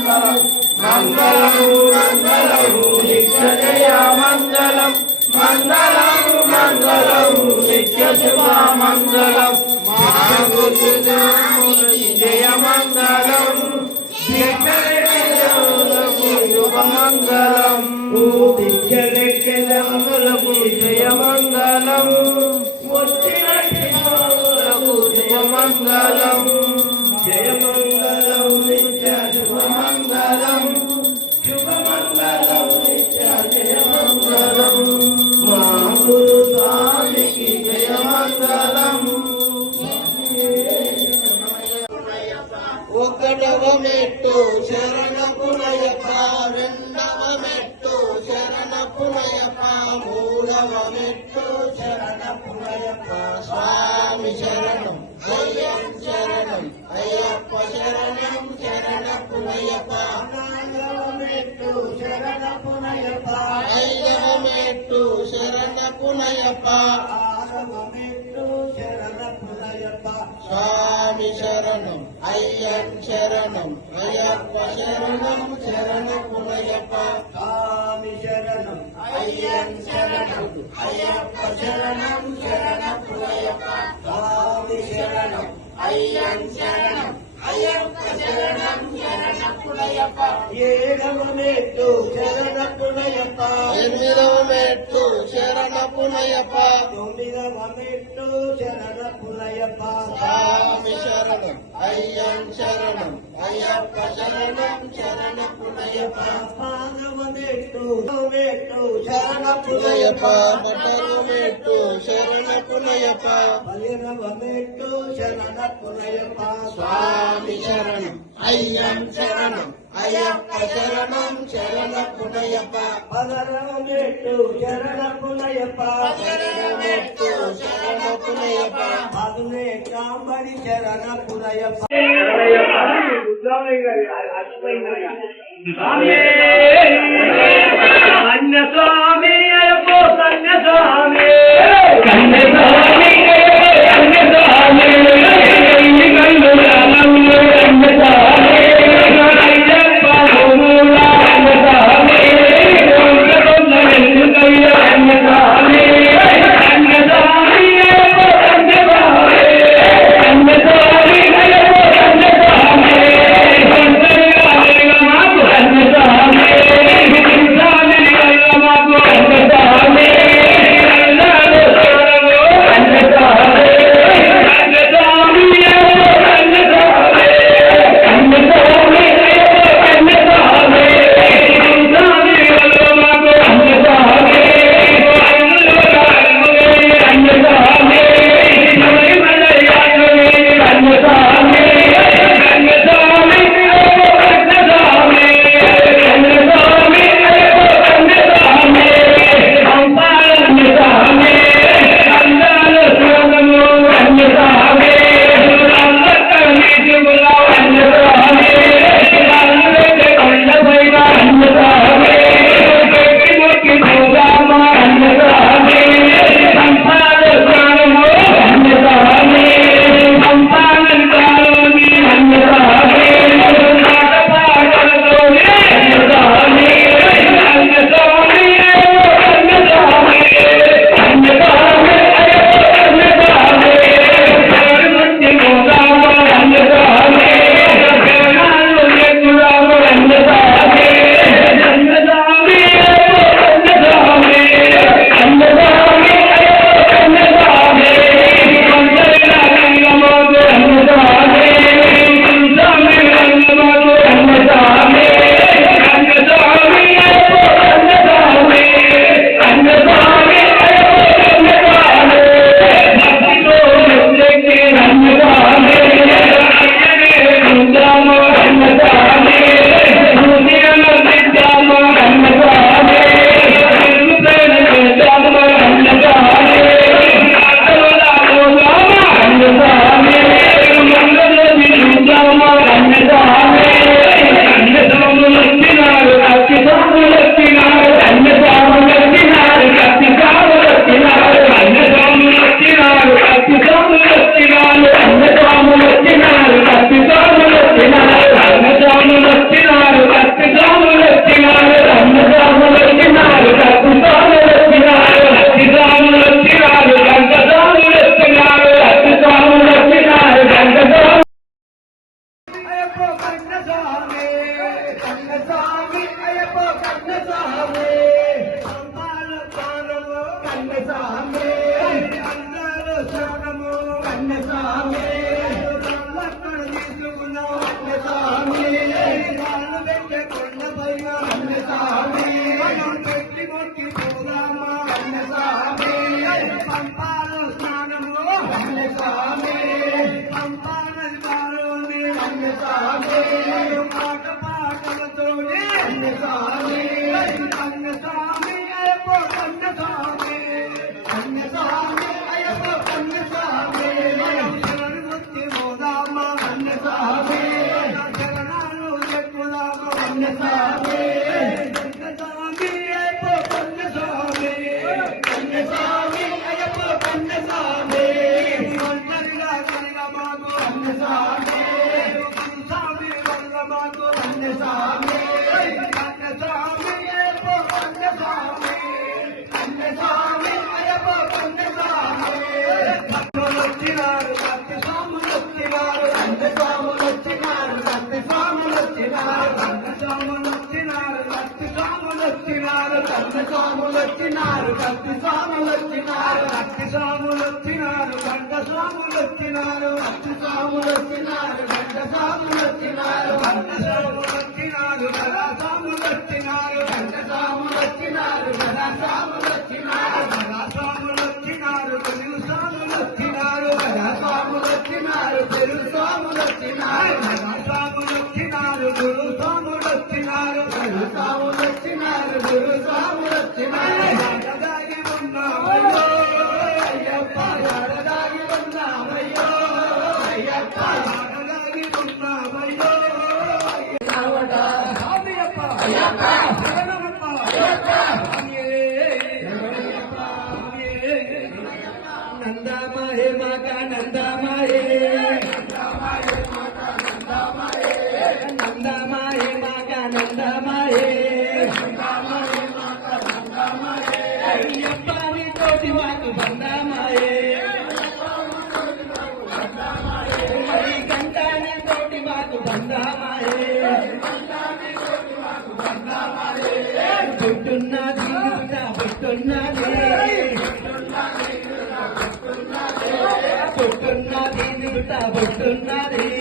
మంగళము మంగళము నిత్య జయ మంగళం మంగళము మంగళము నిత్య శుభ మంగళం జయ మంగళం శుభ మంగళం జయ మంగళం శుభ మంగళం జయ మంగళం నిత్య శుభ మంగళం శుభ మంగళం నిత్య జయ మంగళం మా గురు స్వామికి జయ మంగళం. ఒకటవ మెట్టు శరణపునయప్ప రెండవ మెట్టు శరణపునయప్ప మూడవ మెట్టు శరణపునయప్ప స్వామి శరణం అయ్యం శరణం అయ్యప్ప శరణం శరణపునయప్ప నాలుగవ మెట్టు శరణపునయప్ప ఐదవ మెట్టు శరణపునయప్ప ఆరవ మెట్టు శరణపునయప్ప స్వామి శరణం అయ్యం శరణం అయ్యప్ప శరణం శరణపునయప్ప స్వామి శరణం అయ్యం శరణం అయ్యప్ప శరణం శరణపునయప్ప స్వామి శరణం అయ్యం శరణం అయ్యప్ప శరణం శరణపునయప్ప ఏడవ మెట్టు శరణపునయప్ప ఎనిమిదవ మెట్టు శరణపునయప్ప తొమ్మిదవ మెట్టు శరణపునయప్ప స్వామి శరణం అయ్యం శరణం అయ్యప్ప శరణం శరణపునయప్ప పదవ మెట్టు శరణపునయప్ప పదవ మెట్టు శరణపునయప్ప పదిహేనవ మెట్టు శరణపునయప్ప స్వామి శరణం అయ్యం శరణం అయ్యప్ప శరణం శరణపునయప్ప పదవ మెట్టు శరణపునయప్ప పదవ మెట్టు శరణపునయప్ప పదునే కాంబడి శరణపునయప్ప కన్య స్వామి అయ్యప్పో కన్య స్వామి కన్య స్వామి కన్య స్వామి కన్య స్వామి కన్నస్వామి అయ్యప్ప కన్నస్వామి సంతాన స్థానము కన్నస్వామి అందరూ స్థానము కన్నస్వామి లక్కడు తీసుకున్నాం కన్నస్వామి వాళ్ళు పెట్టే కొండ పైన కన్నస్వామి పెట్టి కొట్టి పోదామా కన్నస్వామి సంతాన స్థానము కన్నస్వామి సంతాన స్థానము కన్నస్వామి పాట పాటలతోనే కన్నస్వామి కన్నస్వామి అయ్యప్ప కన్నస్వామి కన్నస్వామి అయ్యప్ప కన్నస్వామి శరణు వృత్తి పోదామా కన్నస్వామి శరణాలు చెప్పుదామా కన్నస్వామి కన్నస్వామి అయ్యప్ప కన్నస్వామి కన్నస్వామి అయ్యప్ప కన్నస్వామి ఒంటరిగా కనగా మాకు కన్నస్వామి స్వామి వల్ల మాకు కన్నస్వామి కన్నస్వామి అయ్యప్ప కన్నస్వామి కన్నస్వామి అయ్యప్ప కన్నస్వామి భక్తులు వచ్చినారు భక్తి స్వాములు వచ్చినారు కన్నస్వాములు వచ్చినారు భక్తి స్వాములు వచ్చినారు కన్నస్వాములు వచ్చినారు భక్తి స్వాములు వచ్చినారు కన్నస్వాములు వచ్చినారు భక్తి స్వాములు వచ్చినారు భక్తి స్వాములు వచ్చినారు గంట స్వాములు వచ్చినారు భక్తి స్వాములు వచ్చినారు గంట స్వాములు వచ్చినారు గంట స్వాములు వచ్చినారు గదా స్వాములు వచ్చినారు గంట స్వాములు వచ్చినారు గదా స్వాములు వచ్చినారు గదా స్వాములు వచ్చినారు తెలుగు స్వాములు వచ్చినారు గదా స్వాములు వచ్చినారు తెలుగు స్వాములు వచ్చినారు గదా స్వాములు వచ్చినారు గురు స్వాములు వచ్చినారు తెలుగు స్వాములు వచ్చినారు గురు స్వాములు వచ్చినారు దాగి ఉన్నామయ్యో అయ్యప్ప దాగి ఉన్నామయ్యో అయ్యప్ప దాగి ఉన్నామయ్యో అయ్యప్ప శరణమప్ప నందమహే మగ నందమహే నందమహే మగ నందమహే అయ్యప్పని తోటి మాకు బందమహే మరి గంటాని తోటి మాకు బందమహే పుట్టున్నది పుట్టున్నది పుట్టున్నది పుట్టున్నది